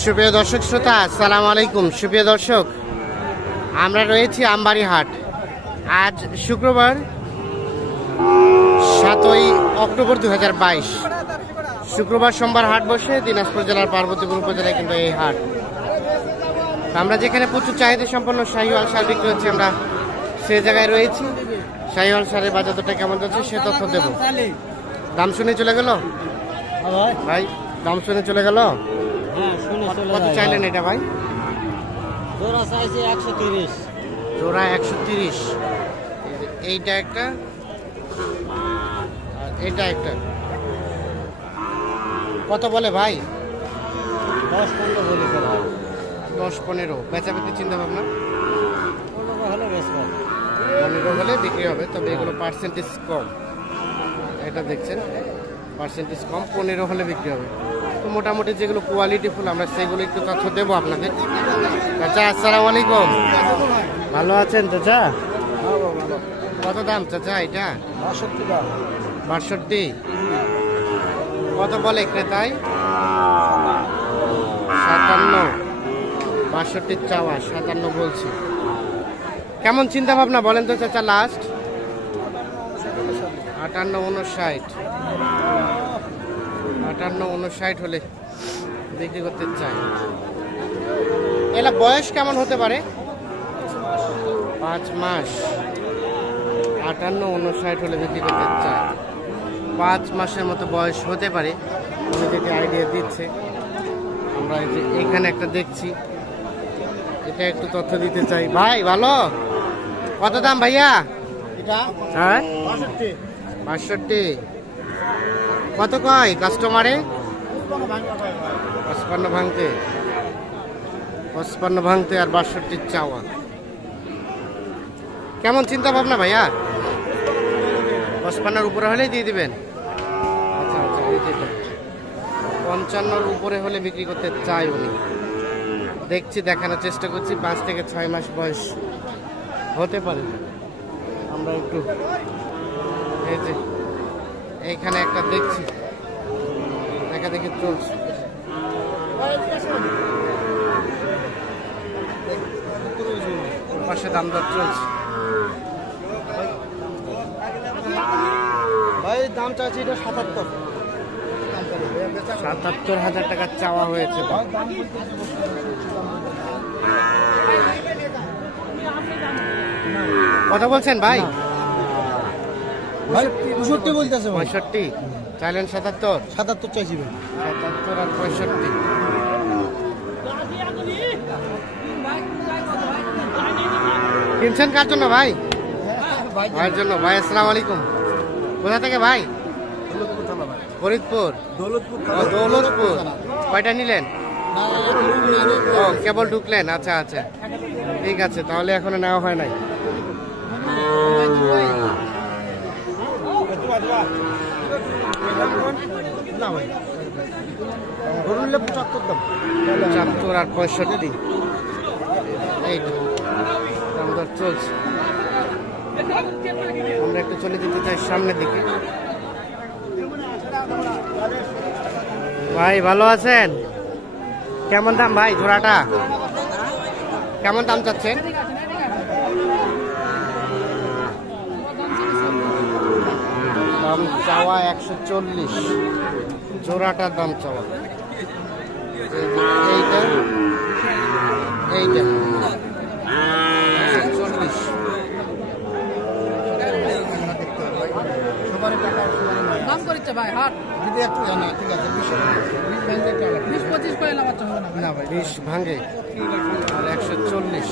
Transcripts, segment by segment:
সুপ্রিয় দর্শক শ্রোতা, আসসালামু আলাইকুম। সুপ্রিয় দর্শক, আমরা রয়েছি আমবাড়ি হাট। আজ শুক্রবার 7ই অক্টোবর 2022। শুক্রবার সোমবার হাট বসে দিনাজপুর জেলার পার্বতীপুর উপজেলায় কিন্তু এই হাট। আমরা যেখানে প্রচুর চাহিদা সম্পন্ন শাহিওয়াল সার বিক্রি হচ্ছে, আমরা সে জায়গায় রয়েছি। শাহিওয়াল সারের বাজার দরটা কেমন যাচ্ছে সে তথ্য দেব। দাম শুনে চলে গেল ভাই, দাম শুনে চলে গেল। কত চাইলেন এটা ভাই? জোড়া চাইছে 130। জোড়া 130। এইটা একটা আর এটা একটা। কত বলে ভাই? 10-15 বলি। 10-15 বেচাবেচি চিন্তা ভাবনা? 15 হলে বেচবো। 15 হলে বিক্রি হবে, তবে এগুলো পার্সেন্টেজ কম। এটা দেখছেন পার্সেন্টেজ কম, 15 হলে বিক্রি হবে। তো মোটামুটি যেগুলো কোয়ালিটি ফুল আমরা সেগুলো একটু তথ্য দেবো আপনাদের। চাচা আসসালামু আলাইকুম, ভালো আছেন চাচা? কত দাম চাচা এটা? 62। কত বলে ক্রেতায়? 57। 62 চাওয়া, 57 বলছি। কেমন চিন্তা ভাবনা বলেন তো চাচা? লাস্ট 58-59। 58-59 হলে বিক্রি করতে চাই। এলা বয়স কেমন হতে পারে? 5 মাস। 58-59 হলে বিক্রি করতে চাই। 5 মাসের মতো বয়স হতে পারে, উনি যেটি আইডিয়া দিচ্ছে। আমরা এখানে একটা দেখছি, এটা একটু তথ্য দিতে চাই। ভাই ভালো, কত দাম ভাইয়া? হ্যাঁ 62। কত কয় কাস্টমারে? 55 ভাঙতে। 55 ভাঙতে আর 62 চাওয়া। কেমন চিন্তা ভাবনা ভাইয়া? 55-র উপরে হলেই দিয়ে দিবেন? আচ্ছা আচ্ছা, এই যেটা 55-র উপরে হলে বিক্রি করতে চাই উনি। দেখছি, দেখানোর চেষ্টা করছি। 5 থেকে 6 মাস বয়স হতে পারে। আমরা একটু এই যে এইখানে একটা দেখছি, দেখা দেখি চলছে। পাশে দাম দর চলছে ভাই। দাম চাইছি এটা 77। 77,000 টাকা চাওয়া হয়েছে। কত বলছেন ভাই? 65 বলতেছে। 65 চাইলেন? 77 চাইছি ভাই। 77 আর 65। কিনছেন কার জন্য ভাই? ভাইয়ের জন্য। ভাই আসসালামু আলাইকুম, কোথা থেকে ভাই? ফরিদপুর। দৌলতপুর। কয়টা নিলেন? ও কেবল ঢুকলেন? আচ্ছা আচ্ছা, ঠিক আছে, তাহলে এখনো নেওয়া হয় নাই। না ভাই, গরুর 75 দাম। 75 আর 65 এইটা দাম দর চলছে। আমরা একটু চলে যেতে চাই সামনের দিকে। ভাই ভালো আছেন? কেমন দাম ভাই জোড়াটা? কেমন দাম চাচ্ছেন? দাম চাওয়া 140, জোড়াটার দাম চাওয়া। এইটা এইটা 140। দাম করেছে ভাই হাট যদি একটু জানা। ঠিক আছে, 20-25 করে এলাম। না ভাই 20 ভাঙে আর 140।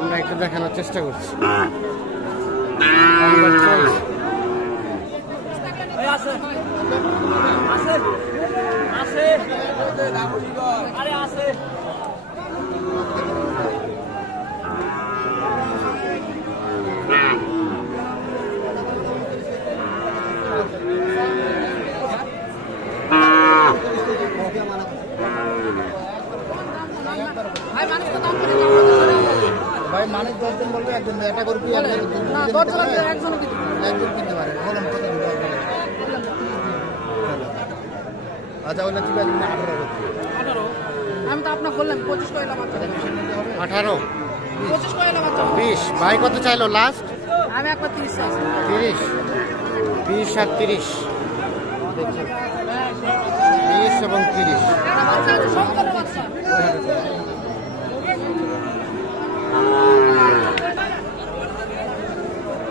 আমরা একটু দেখানোর চেষ্টা করছি। ভাই মানে 10 জন বলবে, একজন এটা করবি, একজন কিনতে পারে। আচ্ছা যাওয়া চিপা দিন 18 18 আমি তো আপনাকে বললাম 25 কইলাম বাচ্চা 18 25 কইলাম বাচ্চা 20 ভাই কত চাইলো লাস্ট? আমি একবার 30 চাইছি 30 20 আর 30 দেখছেন 20 এবং 30 একটা বাচ্চা আছে সম্পূর্ণ বাচ্চা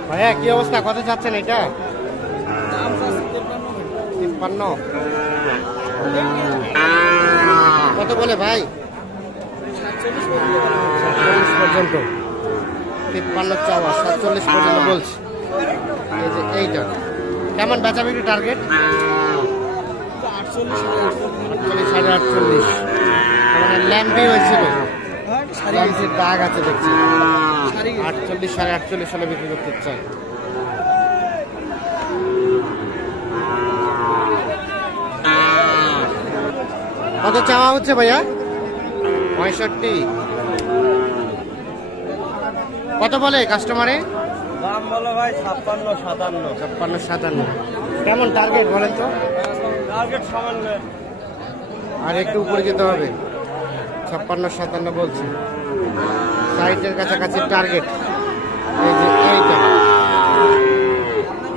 ভাইয়া কি অবস্থা, কত চাচ্ছেন এটা? 53 কত বলে ভাই? 47 পর্যন্ত 53 চাওয়া, 47 পর্যন্ত বলছি। এই যে এইটা কেমন বেচা বিক্রি টার্গেট? 48 48.5 মানে ল্যাম্পি হয়েছিল, ল্যাম্পির দাগ আছে দেখছি। 48 48.5 সালে বিক্রি করতে চাই। কত চাওয়া হচ্ছে ভাইয়া? 65 কত বলে কাস্টমারে? দাম বলো ভাই 56 57 56 57 কেমন টার্গেট বলেন তো? টার্গেট সামান্য আর একটু উপরে যেতে হবে। 56 57 বলছি, সাইটের কাছাকাছি টার্গেট। এই যে এইটা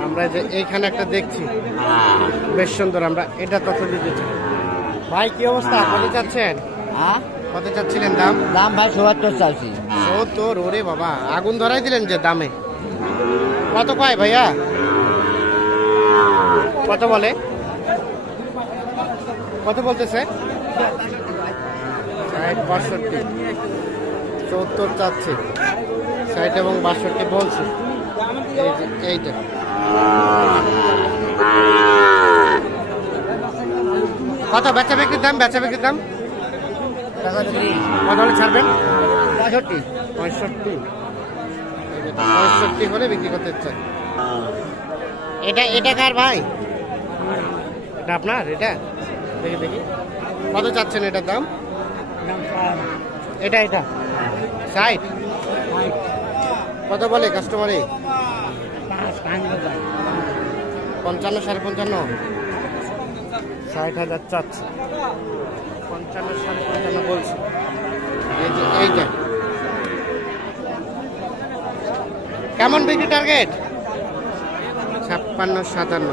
আমরা যে এইখানে একটা দেখছি বেশ সুন্দর, আমরা এটা তত দিতে চাই। ভাই কি অবস্থা, কত চাচ্ছেন? হ্যাঁ কত চাচ্ছিলেন দাম? দাম ভাই 77 চাইছি। 70? ওরে বাবা, আগুন ধরাই দিলেন যে দামে। কত কয় ভাইয়া, কত বলে, কত বলতেছে? 60 62 70 চাচ্ছে, 60 এবং 62 বলছে। এই যে এইটা কত বেচা বিক্রির দাম? বেচা বিক্রির দাম কত হলে ছাড়বেন? 65 65 হলে বিক্রি করতে চাই। এটা এটা কার ভাই? এটা আপনার? এটা দেখি দেখি কত চাচ্ছেন এটার দাম? এটা এটা 60 কত বলে কাস্টমারে? 55 55.5 60,000 চাচ্ছে, 55 55.5 বলছে। এই যে এইটা কেমন বিক্রি টার্গেট? 56 57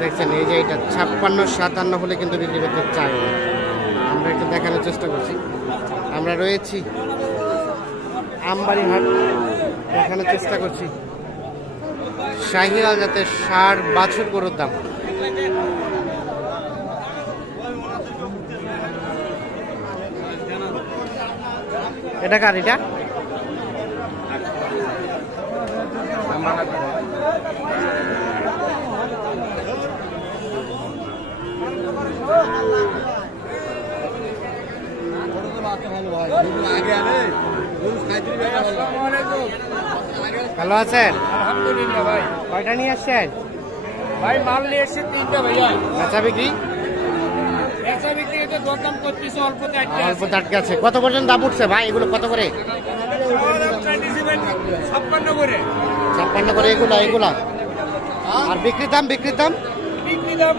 দেখছেন। এই যে এটা 56 57 হলে কিন্তু বিক্রি করতে চাই। আমরা একটু দেখানোর চেষ্টা করছি। আমরা রয়েছি আমবাড়ি হাট, দেখানোর চেষ্টা করছি শাহিওয়াল জাতের ষাঁড় বাছুর গরুর দাম। এটা কার? এটা ভালো আছেন? আলহামদুলিল্লাহ ভাই। কয়টা নিয়ে আসছেন ভাই মাল নিয়ে এসে 3টা ভাইয়া। বেচা বিক্রি? বেচা বিক্রি তো দরদাম করতেছে অল্পতে আটকে অল্প আটকে আছে। কত পর্যন্ত দাম উঠছে ভাই এগুলো? কত করে? 56 করে। 56 করে এগুলা এগুলা। আর বিক্রির দাম? বিক্রির দাম বিক্রি দাম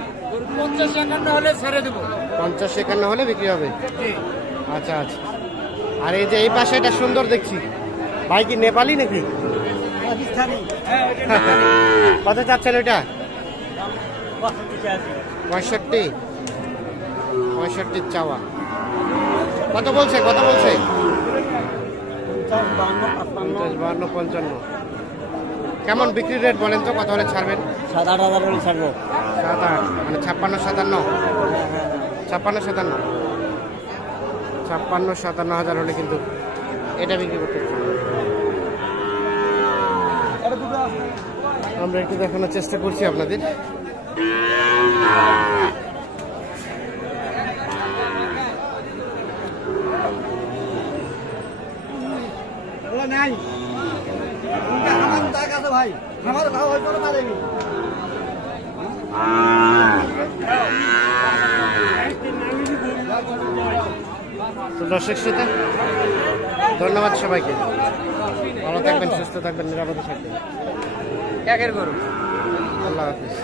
50 51 হলে ছেড়ে দেবো। 50 51 হলে বিক্রি হবে। জি। আচ্ছা আচ্ছা। আর এই যে এই পাশে এটা সুন্দর দেখছি, ভাই কি নেপালি নাকি? হ্যাঁ কত চাচ্ছেন ওইটা? 65 65 চাওয়া। কত বলছে? কত বলছে? 50 52 55। কেমন বিক্রি রেট বলেন তো, কত হলে ছাড়বেন? 7-8 হলে ছাড়বো। 7-8 মানে 56 57 56 57 56 57 হাজার হলে কিন্তু এটা বিক্রি করতে চাই। আমরা একটু দেখানোর চেষ্টা করছি আপনাদের। নাই ভাই আমার ভাও হয়তো না দেবি। তো দর্শক শ্রোতা, ধন্যবাদ সবাইকে। ভালো থাকবেন, সুস্থ থাকবেন, নিরাপদে থাকবেন। একের গরু। আল্লাহ হাফিজ।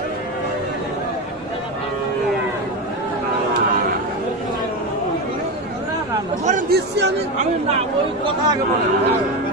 ধরেন দিচ্ছি আমি আমি না ওই কথা আগে বলেন